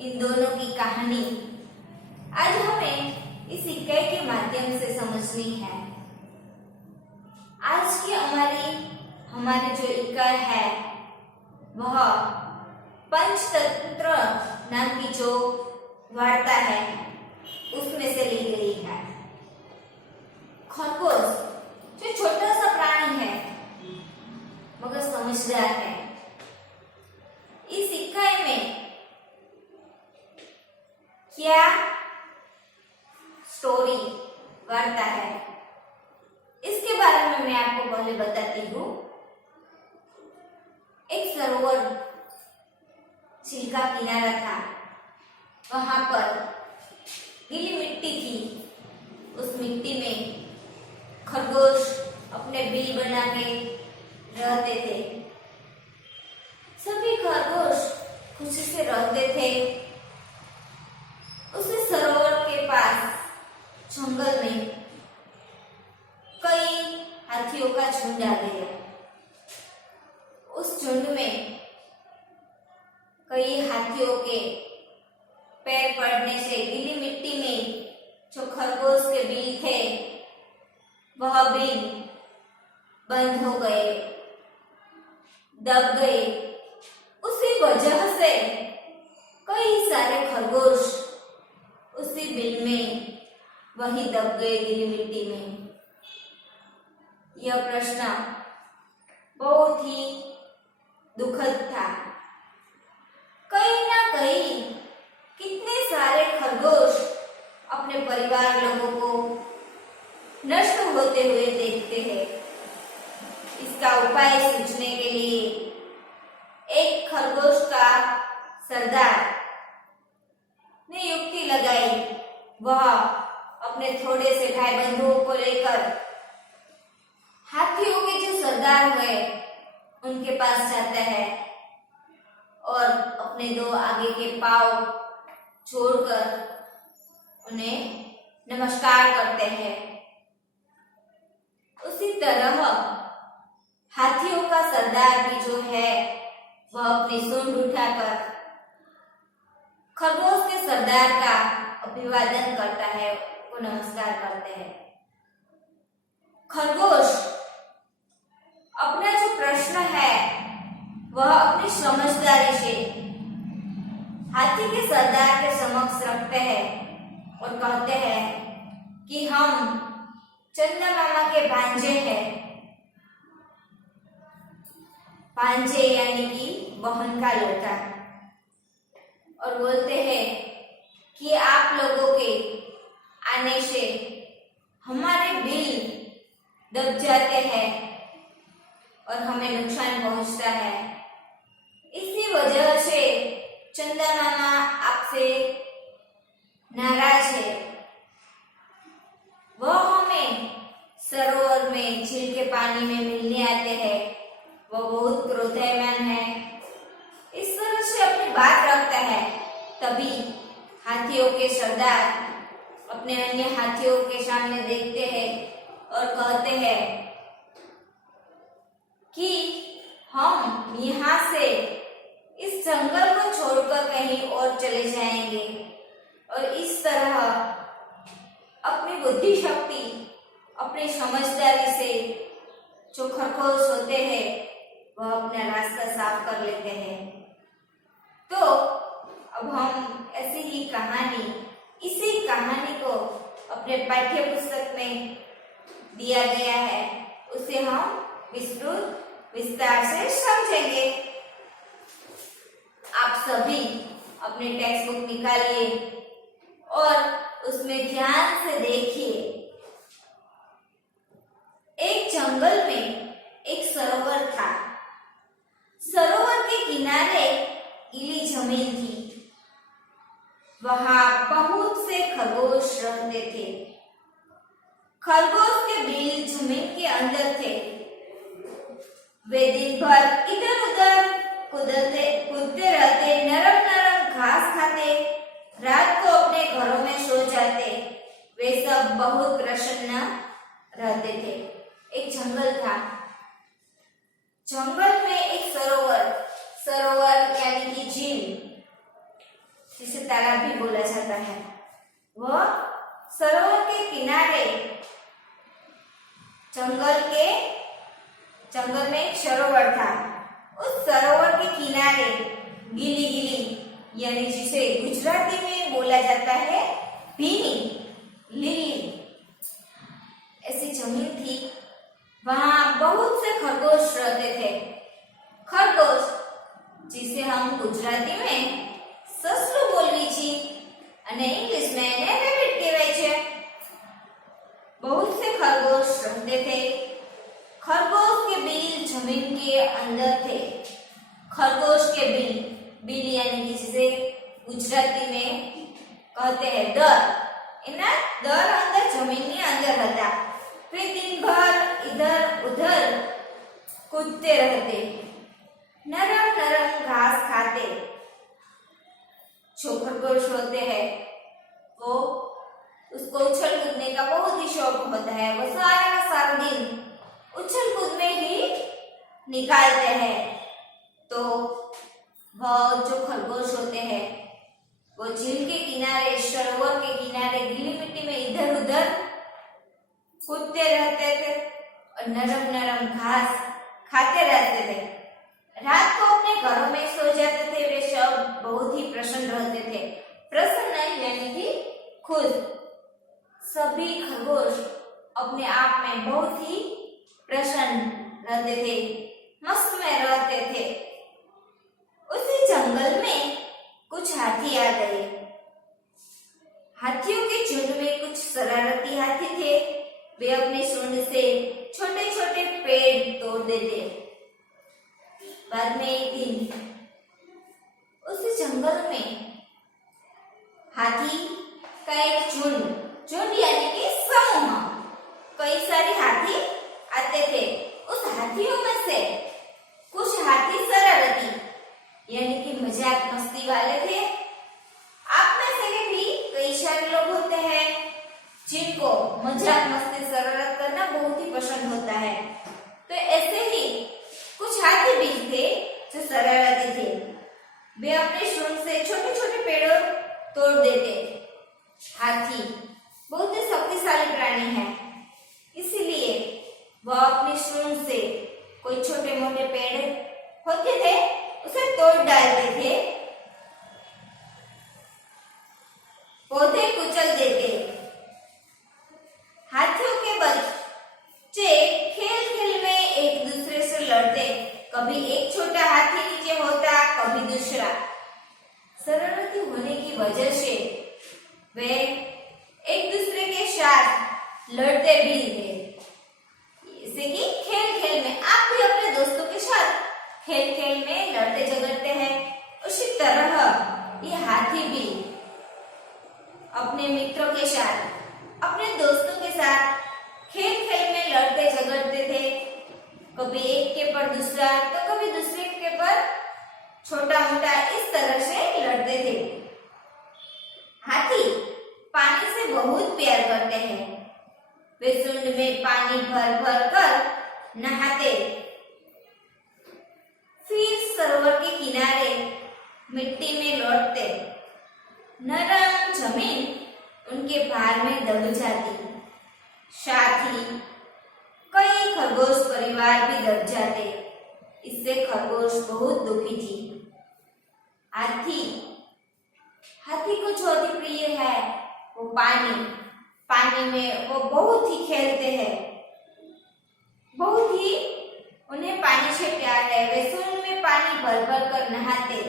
इन दोनों की कहानी आज हमें इस इकाई के माध्यम से समझनी है। आज की हमारी जो इकाई है वह पंचतंत्र नाम की जो वार्ता है उसमें से ली गई है। खरगोश जो छोटा सा प्राणी है मगर समझदार है। इस इकाई में क्या स्टोरी वार्ता है इसके बारे में मैं आपको पहले बताती हूँ। एक सरोवर झील का किनारा था, वहां पर गीली मिट्टी थी। उस मिट्टी में खरगोश अपने बिल बना के रहते थे। सभी खरगोश खुशी से रहते थे। उस सरोवर के पास जंगल में कई हाथियों का झुंड आ गया। उस झुंड में कई हाथियों के पैर पड़ने से गीली मिट्टी में जो खरगोश के बिल थे वह बिल बंद हो गए, दब गए। उसी वजह से कई सारे खरगोश उसी बिल में वही दब गए गीली मिट्टी में। यह प्रश्न बहुत ही दुखद था। कहीं ना कहीं कितने सारे खरगोश अपने परिवार लोगों को नष्ट होते हुए देखते हैं। इसका उपाय सूझने के लिए एक खरगोश का सरदार ने युक्ति लगाई। वह अपने थोड़े से भाई बंधुओं को लेकर हाथियों के जो सरदार हुए उनके पास जाता है और अपने दो आगे के पांव जोड़कर उन्हें नमस्कार करते हैं। उसी तरह हाथियों का सरदार भी जो है वह अपनी सूंड उठाकर खरगोश के सरदार का अभिवादन करता है, वो नमस्कार करते हैं। खरगोश अपना जो प्रश्न है वह अपनी समझदारी से हाथी के सरदार के समक्ष रखते हैं और कहते हैं कि हम चंदा मामा के भांजे हैं। भांजे यानी कि बहन का लड़का। और बोलते हैं कि आप लोगों के आने से हमारे बिल दब जाते हैं और हमें नुकसान पहुंचता है। इसी वजह से चंदा मामा आपसे नाराज है। वह हमें सरोवर में झील के पानी में मिलने आते हैं। वह बहुत क्रोधायमान है। इस तरह से अपनी बात रखता है। तभी हाथियों के सरदार अपने अन्य हाथियों के सामने देखते हैं और कहते हैं कि हम यहाँ से इस जंगल को छोड़कर कहीं और चले जाएंगे और इस तरह अपनी बुद्धि शक्ति, अपनी समझदारी से जो खरगोश होते हैं वह अपना रास्ता साफ कर लेते हैं। तो अब हम ऐसी ही इसी कहानी को अपने पाठ्य पुस्तक में दिया गया है, उसे हम विस्तार से समझेंगे। आप सभी अपने टेक्स्ट बुक निकालिए और उसमें ध्यान से देखिए। एक जंगल में एक सरोवर था। सरोवर के किनारे गीली जमीन थी। वहां बहुत से खरगोश रहते थे। खरगोश के बिल जमीन के अंदर थे। वे दिन भर इधर उधर कूदते रहते, नरम नरम घास खाते, रात को अपने घरों में सो जाते। वे सब बहुत प्रसन्न रहते थे। एक जंगल था। जंगल में एक सरोवर यानी कि झील जिसे तालाब भी बोला जाता है, वह सरोवर के किनारे जंगल में एक सरोवर था। उस सरोवर के किनारे गीली गीली, यानी जिसे गुजराती में बोला जाता है भीनी, लीली ऐसी जमीन थी। वहां बहुत से खरगोश रहते थे। खरगोश जिसे हम गुजराती में ससલું બોલવી છીએ અને इंग्लिश में એને રેબિટ કહેવાય છે। बहुत से खरगोश रहते थे। खरगोश के बिल जमीन के अंदर थे। खरगोश के बिल यानी कि जिसे गुजराती में कहते हैं दर, એના दर अंदर जमीन ની अंदर હતા। वे दिन भर इधर उधर कूदते रहते, नरम नरम घास खाते। जो खरगोश होते हैं वो उसको उछल कूदने का बहुत ही शौक होता है। वो सारा का सारा दिन उछल कूद में ही निकालते हैं। तो वह जो खरगोश होते हैं वो झील के किनारे, सरोवर के किनारे गीली मिट्टी में इधर उधर कूदते रहते थे और नरम नरम घास खाते रहते थे। रात को अपने घरों में सो जाते थे। वे सब बहुत ही प्रसन्न रहते थे। प्रसन्न यानी कि खुश। सभी खरगोश अपने आप में बहुत ही प्रसन्न रहते थे, मस्त में रहते थे। उसी जंगल में कुछ हाथी आ गए। हाथियों के झुंड में कुछ शरारती हाथी थे। वे अपने सूंड से छोटे छोटे पेड़ तोड़ देते। बाद में एक दिन उस जंगल में हाथी का एक झुंड यानी कि समूह, कई सारे हाथी आते थे। उस हाथियों में से कुछ हाथी शरारती यानी कि मजाक मस्ती वाले थे। आप में से भी कई सारे लोग होते हैं जिनको मजाक मस्ती शरारत करना बहुत ही पसंद होता है। तो ऐसे ही कुछ हाथी भी थे जो शरारती थे। वे अपने सूंड से छोटे छोटे पेड़ों तोड़ देते। हाथी बहुत ही शक्तिशाली प्राणी है, इसलिए वह अपनी सूंड से कोई छोटे मोटे पेड़ होते थे उसे तोड़ डालते थे, पौधे कुचल देते। हाथियों के बच्चे खेल खेल में एक दूसरे से लड़ते। कभी एक छोटा हाथी नीचे होता, कभी दूसरा। शरारती होने की वजह से वे एक दूसरे के साथ लड़ते भी थे। जैसे कि खेल खेल में आप भी अपने दोस्तों के साथ खेल खेल में लड़ते झगड़ते हैं, उसी तरह ये हाथी भी अपने मित्रों के साथ, अपने दोस्तों के साथ खेल खेल में लड़ते झगड़ते थे। कभी एक के पर दूसरा तो कभी दूसरे के पर छोटा मोटा, इस तरह से लड़ते थे। हाथी पानी से बहुत प्यार करते हैं। वे सूंड में पानी भर भर कर नहाते, फिर सरोवर के किनारे मिट्टी में लौटते। नरम जमीन उनके भार में दब जाती। साथ ही कई खरगोश परिवार भी दब जाते। इससे खरगोश बहुत दुखी थी। हाथी को जो अति प्रिय है वो पानी में वो बहुत ही खेलते हैं, बहुत ही उन्हें पानी से प्यार है। वे सूंड में पानी भर भर कर नहाते,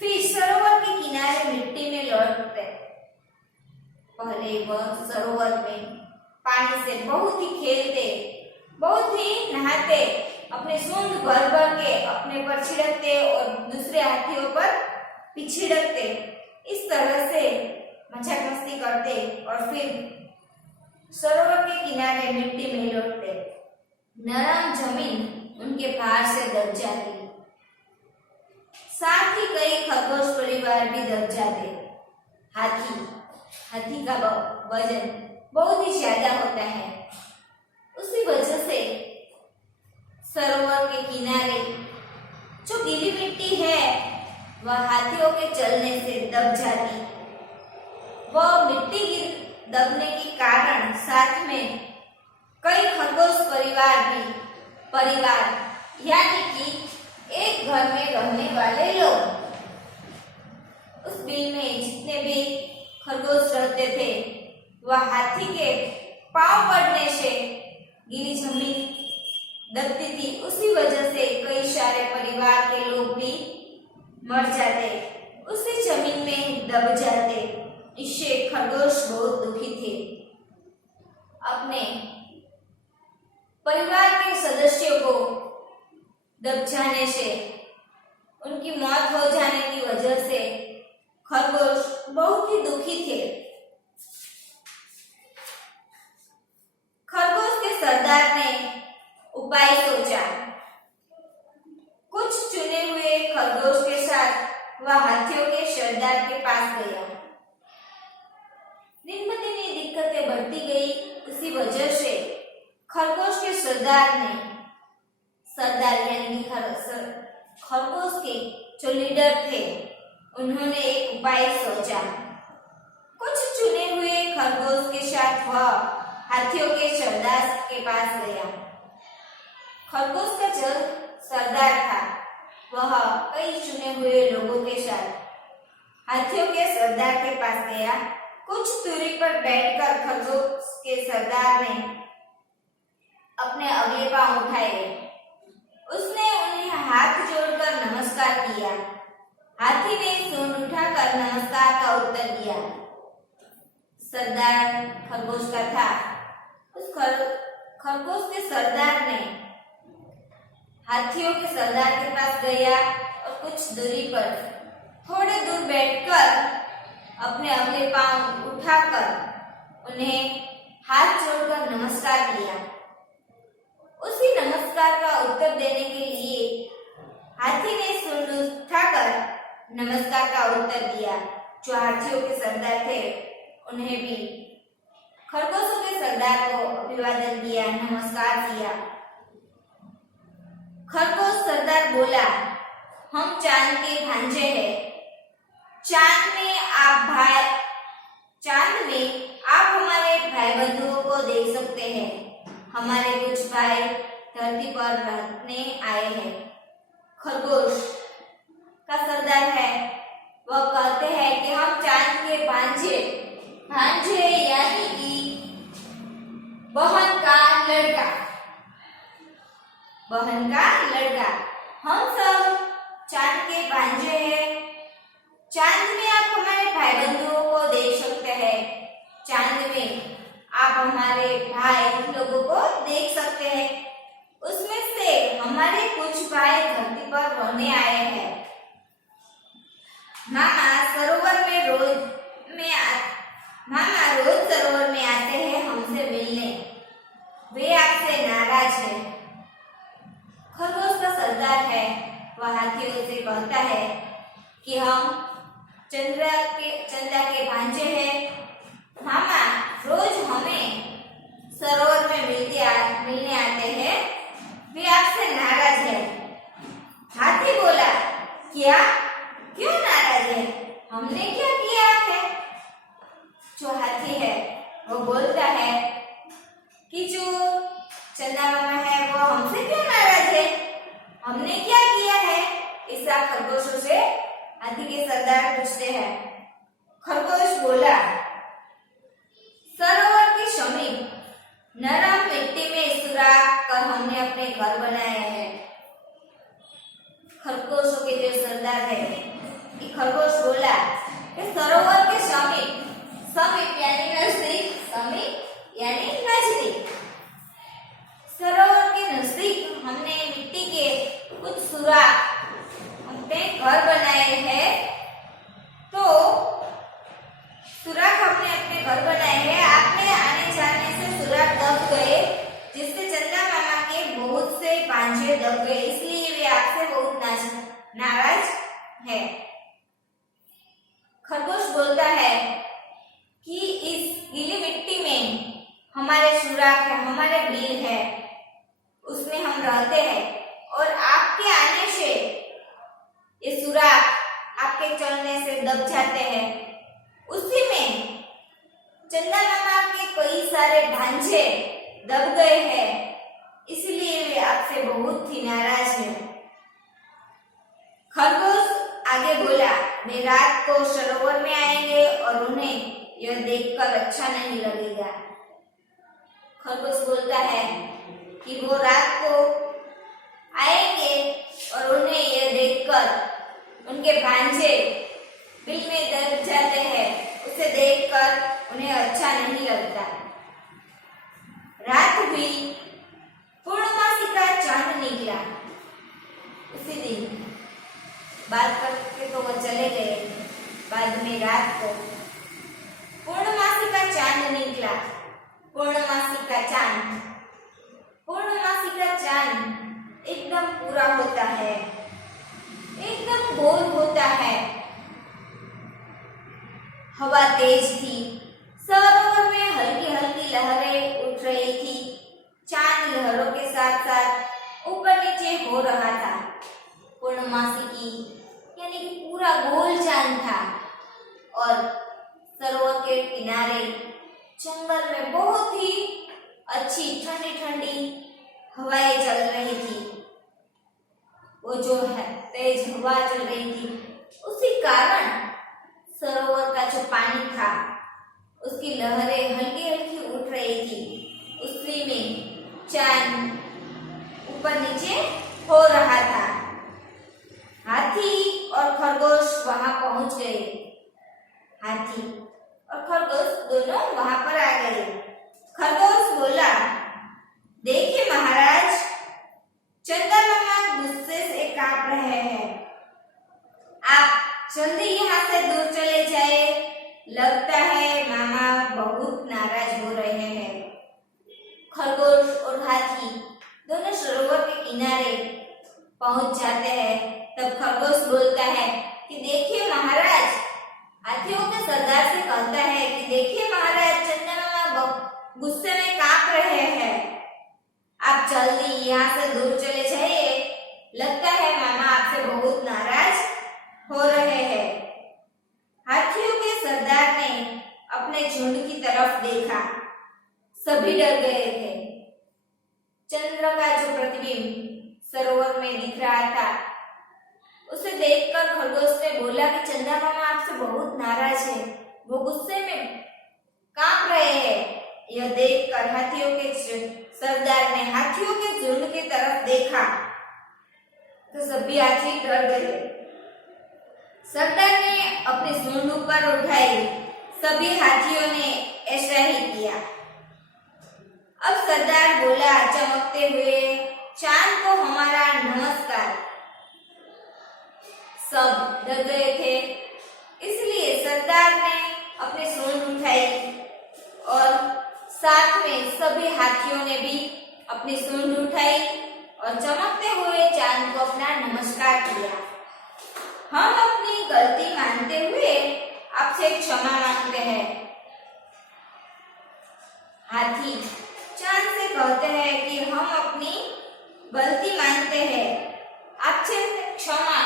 फिर सरोवर के किनारे मिट्टी में लौटते। पहले वह सरोवर में पानी से बहुत ही खेलते, बहुत ही नहाते, अपने सूंड भर भर के अपने पर छिड़कते और दूसरे हाथियों पर भी छिड़कते। इस तरह से मजाक मस्ती करते और फिर सरोवर के किनारे मिट्टी में लौटते। नरम जमीन उनके भार से दब जाती। साथ ही कई खरगोश परिवार भी दब जाते। हाथी का वजन बहुत ही ज्यादा होता है। उसी वजह से सरोवर के किनारे जो गीली मिट्टी है वह हाथियों के चलने से दब जाती। वह मिट्टी की दबने के कारण साथ में कई खरगोश परिवार यानी कि एक घर में रहने वाले लोग, उस बिल में जितने भी खरगोश रहते थे वह हाथी के पांव पड़ने से गीली जमीन दबती थी। उसी वजह से कई सारे परिवार के लोग भी मर जाते, उसी जमीन में दब जाते। इससे खरगोश बहुत दुखी थे। अपने परिवार के सदस्यों को दब जाने से, उनकी मौत हो जाने की वजह से खरगोश बहुत ही दुखी थे। खरगोश के सरदार ने उपाय सोचा। कुछ चुने हुए खरगोश के साथ वह हाथियों के सरदार के पास गया। दिन ब दिन ये दिक्कतें बढ़ती गई। उसी वजह से खरगोश के सरदार यानी खरगोश के जो लीडर थे, उन्होंने एक उपाय सोचा। कुछ चुने हुए खरगोश के साथ वह हाथियों के सरदार के पास गया। खरगोश का जो सरदार था वह कई चुने हुए लोगों के साथ हाथियों के सरदार के पास गया। कुछ दूरी पर बैठकर खरगोश के सरदार ने अपने अगले पांव उठाए। उसने उन्हें हाथ जोड़कर नमस्कार किया। हाथी ने सूंड उठाकर नमस्कार का उत्तर दिया। सरदार खरगोश का था। उस खरगोश के सरदार ने हाथियों के सरदार के पास गया और कुछ दूरी पर थोड़े दूर बैठकर अपने अगले पांव उठाकर उन्हें हाथ जोड़कर नमस्कार किया। उसी नमस्कार का उत्तर देने के लिए हाथी ने सूंड उठाकर नमस्कार का उत्तर दिया। जो हाथियों के सरदार थे उन्हें भी खरगोशों के सरदार को अभिवादन किया, नमस्कार किया। खरगोश सरदार बोला, हम चांद के भांजे हैं। चांद में आप हमारे भाई बंधुओं को देख सकते हैं। हमारे कुछ भाई धरती पर रहने आए हैं। खरगोश का सरदार है, वह कहते हैं कि हम चांद के भांजे यानी कि बहन का लड़का, हम सब चांद के भांजे हैं। चांद में आप हमारे भाई बंधुओं को देख सकते हैं। चांद में आप हमारे भाई लोगों को देख सकते हैं। उसमें से हमारे कुछ भाई धरती पर रहने आए हैं। मामा रोज सरोवर में आते हैं हमसे मिलने। वे आपसे नाराज हैं। खरगोश का सरदार है, वह हाथियों से कहता है कि हम चंदा के भांजे हैं। मामा रोज हमें सरोवर में मिलने आते हैं। वे आपसे नाराज है। हाथी बोला, क्यों नाराज है? हमने क्या किया है? जो हाथी है वो बोलता है कि जो चंदा मामा है वो हमसे क्यों नाराज है? हमने क्या किया है? ऐसा खरगोशों से हाथी के सरदार पूछते हैं। खरगोश बोला, सरोवर के समीप नरम मिट्टी में सुराख कर हमने अपने घर बनाए हैं। खरगोशों के जो सरदार है, खरगोश बोला कि सरोवर के समीप यानी नजदीक, सरोवर के नजदीक हमने मिट्टी के कुछ सुराख अपने घर बनाए हैं। तो सुराख हमने अपने घर बनाए हैं। आपने आने जाने से सुराख दब गए, जिससे चंदा मामा के बहुत से भांजे दब गए, इसलिए वे आपसे बहुत नाराज है। खरगोश बोलता है कि इस गीली मिट्टी में हमारे सुराख है, हमारे बिल है, उसमें हम रहते हैं और आपके आने से ये सुराख से दब जाते हैं। उसी में चंदा मामा के कई सारे भांजे दब गए हैं, इसलिए वे आपसे बहुत ही नाराज हैं। खरगोश आगे बोला, वे रात को सरोवर में आएंगे और उन्हें यह देखकर अच्छा नहीं लगेगा। खरगोश बोलता है कि वो रात को आएंगे और उन्हें यह देखकर उनके भांजे दिल में दब जाते हैं, उसे देखकर उन्हें अच्छा नहीं लगता। रात हुई, पूर्णमासी का चांद निकला। उसी दिन बात करके तो वो चले गए। बाद में रात को पूर्णमासी का चांद निकला। पूर्णमासी का चांद, पूर्णमासी का चांद एकदम पूरा होता है, एकदम गोल होता है। हवा तेज थी, सरोवर में हल्की हल्की लहरें उठ रही थी। चांद लहरों के साथ साथ ऊपर नीचे हो रहा था। पूर्णमासी की यानी कि पूरा गोल चांद था और सरोवर के किनारे जंगल में बहुत ही अच्छी ठंडी ठंडी हवाएं चल रही थी। वो जो है तेज हवा चल रही थी, उसी कारण सरोवर का जो पानी था उसकी लहरें हल्की हल्की उठ रही थी। उसी में चांद ऊपर नीचे हो रहा था। हाथी और खरगोश वहां पहुंच गए। हाथी और खरगोश दोनों वहां पर आ गए। खरगोश बोला, देखिए महाराज, चंदा मामा गुस्से से कांप रहे हैं। आप जल्दी यहाँ से दूर चले जाए। लगता है मामा बहुत नाराज हो रहे हैं। खरगोश और हाथी दोनों सरोवर के किनारे पहुंच जाते हैं। तब खरगोश बोलता है कि देखिए महाराज, हाथियों के सरदार से कहता है कि देखिए महाराज, चंदा मामा गुस्से में कांप रहे हैं। आप जल्दी यहाँ से दूर चले जाइए। लगता है मामा आपसे बहुत नाराज हो रहे हैं। हाथियों के सरदार ने अपने झुंड की तरफ देखा। सभी डर गए थे। चंद्र का जो प्रतिबिंब सरोवर में दिख रहा था, उसे देखकर खरगोश ने बोला कि चंदा मामा आपसे बहुत नाराज है, वो गुस्से में कांप रहे हैं। यह देखकर हाथियों के सरदार ने हाथियों के झुंड की तरफ देखा तो सभी हाथी डर गए। सरदार ने अपनी सूंड ऊपर उठाई। सभी हाथियों ने ऐसा ही किया। अब सरदार बोला, चमकते हुए चांद को हमारा नमस्कार। सब डर गए थे, इसलिए सरदार ने अपनी सूंड उठाई और साथ में सभी हाथियों ने भी अपनी सूंड उठाई और चमकते हुए चांद को अपना नमस्कार किया। हम अपनी गलती मानते हुए आपसे क्षमा मांगते हैं। हाथी चांद से कहते हैं कि हम अपनी गलती मानते हैं, आपसे क्षमा,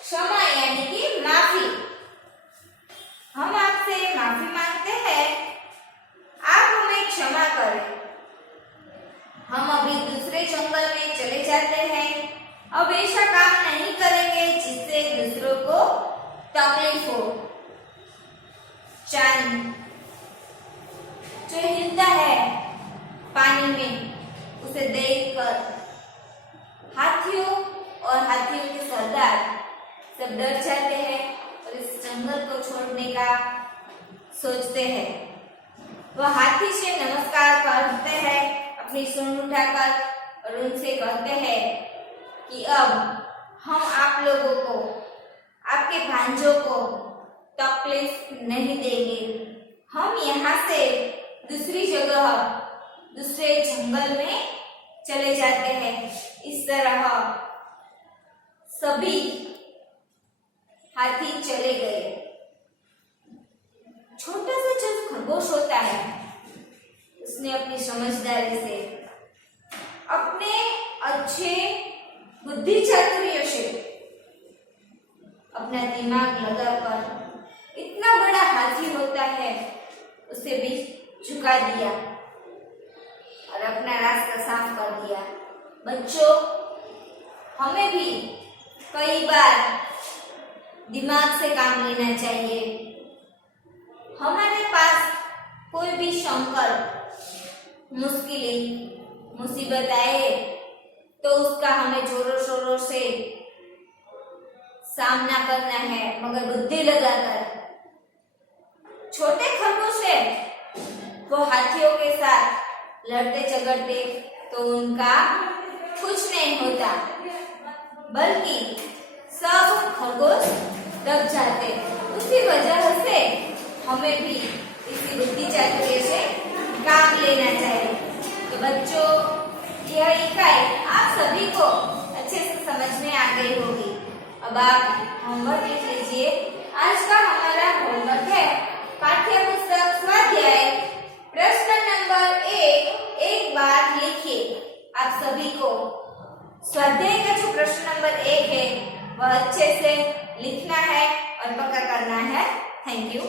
क्षमा यानी कि माफी, हम आपसे माफी मांगते हैं, आप हमें क्षमा करें। हम अभी दूसरे जंगल में चले जाते हैं। अब ऐसा काम नहीं करेंगे जिससे दूसरों को तकलीफ हो। चांद जो हिलता है पानी में, उसे देखकर हाथियों और हाथियों के सरदार सब डर जाते हैं और इस जंगल को छोड़ने का सोचते हैं। वह हाथी से नमस्कार करते हैं अपनी सूंड उठाकर और उनसे कहते हैं कि अब हम आप लोगों को, आपके भांजों को तकलीफ नहीं देंगे। हम यहाँ से दूसरी जगह, दूसरे जंगल में चले जाते हैं। इस तरह सभी हाथी चले गए। छोटा सा जब खरगोश होता है, उसने अपनी समझदारी से, अपने अच्छे बुद्धि चातुर्य से अपने अपना दिमाग लगाकर इतना बड़ा हाथी होता है उसे भी झुका दिया और अपना रास्ता साफ कर दिया। बच्चों, हमें भी कई बार दिमाग से काम लेना चाहिए। हमारे पास कोई भी संकट, मुसीबत आए तो उसका हमें जोरों शोरों से सामना करना है, मगर बुद्धि लगाकर। छोटे खरगोश है, वो हाथियों के साथ लड़ते झगड़ते तो उनका कुछ नहीं होता, बल्कि सब खरगोश दब जाते। उसी वजह से हमें भी इसी बुद्धि चातुर्य से काम लेना चाहिए। तो बच्चों, यह इकाई आप सभी को अच्छे से समझ में आ गई होगी। अब आप होमवर्क लिख लीजिए। आज का हमारा होमवर्क है पाठ्य पुस्तक स्वाध्याय प्रश्न नंबर 1 एक बार लिखिए। आप सभी को स्वाध्याय का जो प्रश्न नंबर 1 है वह अच्छे से लिखना है और पक्का करना है। Thank you.